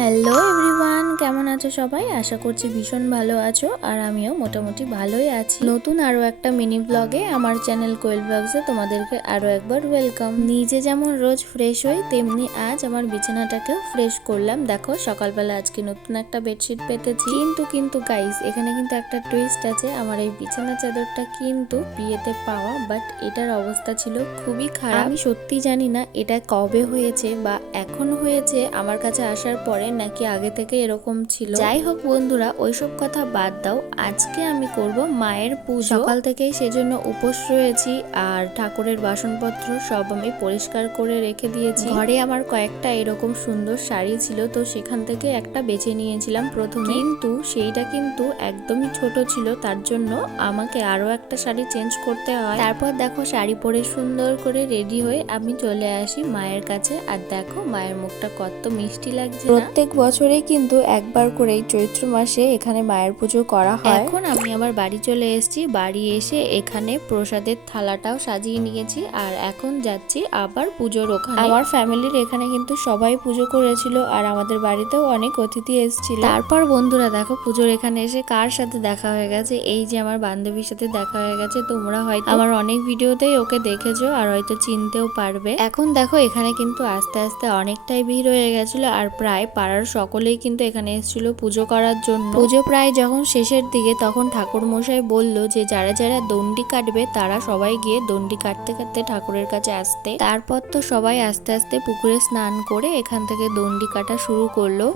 Hello everyone, কেমন আছো সবাই? আশা করছি ভীষণ ভালো আছো আর আমিও মোটামুটি ভালোই আছি। নতুন আরো একটা মিনি ব্লগে আমার চ্যানেল কোয়েল ব্লগসে তোমাদেরকে আরো একবার ওয়েলকাম। নিজে যেমন রোজ ফ্রেশ হই তেমনি আজ আমার বিছানাটাকেও ফ্রেশ করলাম। দেখো সকালবেলা আজকে নতুন একটা বেডশিট পেতেছি, কিন্তু গাইস এখানে কিন্তু একটা টুইস্ট আছে। আমার এই বিছানা চাদরটা কিন্তু বিয়েতে পাওয়া, বাট এটার অবস্থা ছিল খুবই খারাপ। আমি সত্যি জানি না এটা কবে হয়েছে বা এখন হয়েছে আমার কাছে আসার পরে, নাকি আগে থেকে এরকম ছিল। যাই হোক বন্ধুরা, ওইসব কথা বাদ দাও। আজকে আমি করব মায়ের পুজো। সকাল থেকেই সেজন্য উপোস রয়েছি আর ঠাকুরের বাসনপত্র সব আমি পরিষ্কার করে রেখে দিয়েছি। ঘরে আমার কয়েকটা এরকম সুন্দর শাড়ি ছিল, তো সেখান থেকে একটা বেছে নিয়েছিলাম প্রথমে, কিন্তু সেইটা কিন্তু একদমই ছোট ছিল, তার জন্য আমাকে আরো একটা শাড়ি চেঞ্জ করতে হয়। তারপর দেখো শাড়ি পরে সুন্দর করে রেডি হয়ে আমি চলে আসি মায়ের কাছে। আর দেখো মায়ের মুখটা কত মিষ্টি লাগছে। প্রত্যেক বছরে কিন্তু একবার করেই চৈত্র মাসে এখানে মায়ের পুজো করা হয়। এখন আমি আমার বাড়ি চলে এসেছি। বাড়ি এসে এখানে প্রসাদের থালাটাও সাজিয়ে নিয়েছি আর এখন যাচ্ছি আবার পুজোর ওখানে। আমার ফ্যামিলির এখানে কিন্তু সবাই পুজো করেছিল আর আমাদের বাড়িতেও অনেক অতিথি এসেছিল। তারপর বন্ধুরা দেখো পুজোর এখানে এসে কার সাথে দেখা হয়ে গেছে, এই যে আমার বান্ধবীর সাথে দেখা হয়ে গেছে। তোমরা হয়তো আমার অনেক ভিডিওতেই ওকে দেখেছো আর হয়তো চিনতেও পারবে। এখন দেখো এখানে কিন্তু আস্তে আস্তে অনেকটাই ভিড় হয়ে গেছিল আর প্রায় পাড়ার সকলেই কিন্তু এখানে এসেছিল পুজো করার জন্য। পুজো প্রায় যখন শেষের দিকে তখন ঠাকুর মশাই বলল যে যারা যারা দণ্ডি কাটবে তারা সবাই গিয়ে দণ্ডি কাটতে কাটতে ঠাকুরের কাছে আসতে। তারপর তো সবাই আস্তে আস্তে পুকুরে স্নান করে এখান থেকে দণ্ডি কাটা শুরু করলো।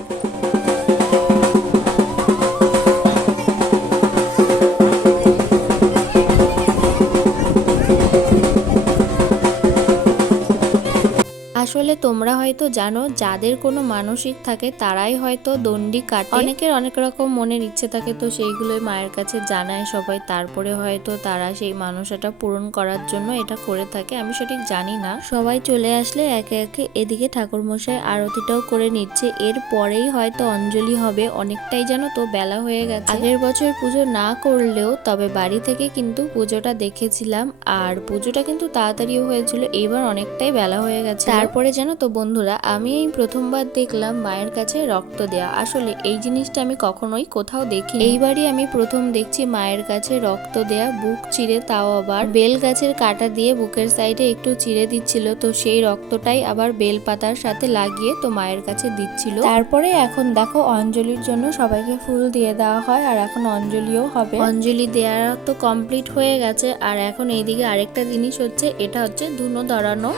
আসলে তোমরা হয়তো জানো, যাদের কোনো মানসিক থাকে তারাই হয়তো দণ্ডি কাটে। অনেকের অনেক রকম মনের ইচ্ছে থাকে, তো সেইগুলোই মায়ের কাছে জানায় সবাই। তারপরে হয়তো তারা সেই মানসটা পূরণ করার জন্য এটা করে থাকে। আমি সঠিক জানি না। সবাই চলে আসলে একে একে এদিকে ঠাকুরমশাই আরতিটাও করে নিচ্ছে। এর পরেই হয়তো অঞ্জলি হবে। অনেকটাই জানো তো বেলা হয়ে গেছে। আগের বছর পুজো না করলেও তবে বাড়ি থেকে কিন্তু পুজোটা দেখেছিলাম আর পুজোটা কিন্তু তাড়াতাড়িও হয়েছিল। এবার অনেকটাই বেলা হয়ে গেছে। তারপরে জানো তো বন্ধুরা, আমি এই প্রথমবার দেখলাম মায়ের কাছে রক্ত দেয়া। আসলে এই জিনিসটা আমি কখনোই কোথাও দেখি। এইবারই আমি প্রথম দেখছি মায়ের কাছে রক্ত দেয়া, বুক চিরে, তাও আবার বেল গাছের কাটা দিয়ে বুকের সাইডে একটু চিরে দিচ্ছিল। তো সেই রক্তটাই আবার বেল পাতার সাথে লাগিয়ে তো মায়ের কাছে দিচ্ছিল। তারপরে এখন দেখো অঞ্জলির জন্য সবাইকে ফুল দিয়ে দেওয়া হয় আর এখন অঞ্জলিও হবে। অঞ্জলি দেওয়া তো কমপ্লিট হয়ে গেছে আর এখন এইদিকে আরেকটা জিনিস হচ্ছে, এটা হচ্ছে ধুনো ধরানো।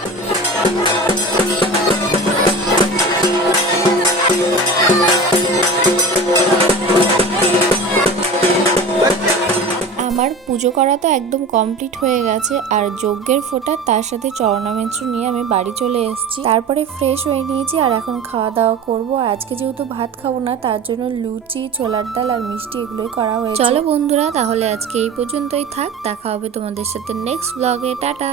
আমার পুজো করা তো একদম কমপ্লিট হয়ে গেছে আর যজ্ঞের ফোঁটা তার সাথে চরণামিত্র নিয়ে আমি বাড়ি চলে এসেছি। তারপরে ফ্রেশ হয়ে নিয়েছি আর এখন খাওয়া দাওয়া করবো। আজকে যেহেতু ভাত খাবো না, তার জন্য লুচি, ছোলার ডাল আর মিষ্টি এগুলোই করা হয়েছে। চলো বন্ধুরা, তাহলে আজকে এই পর্যন্তই থাক। দেখা হবে তোমাদের সাথে নেক্সট ব্লগে। টাটা।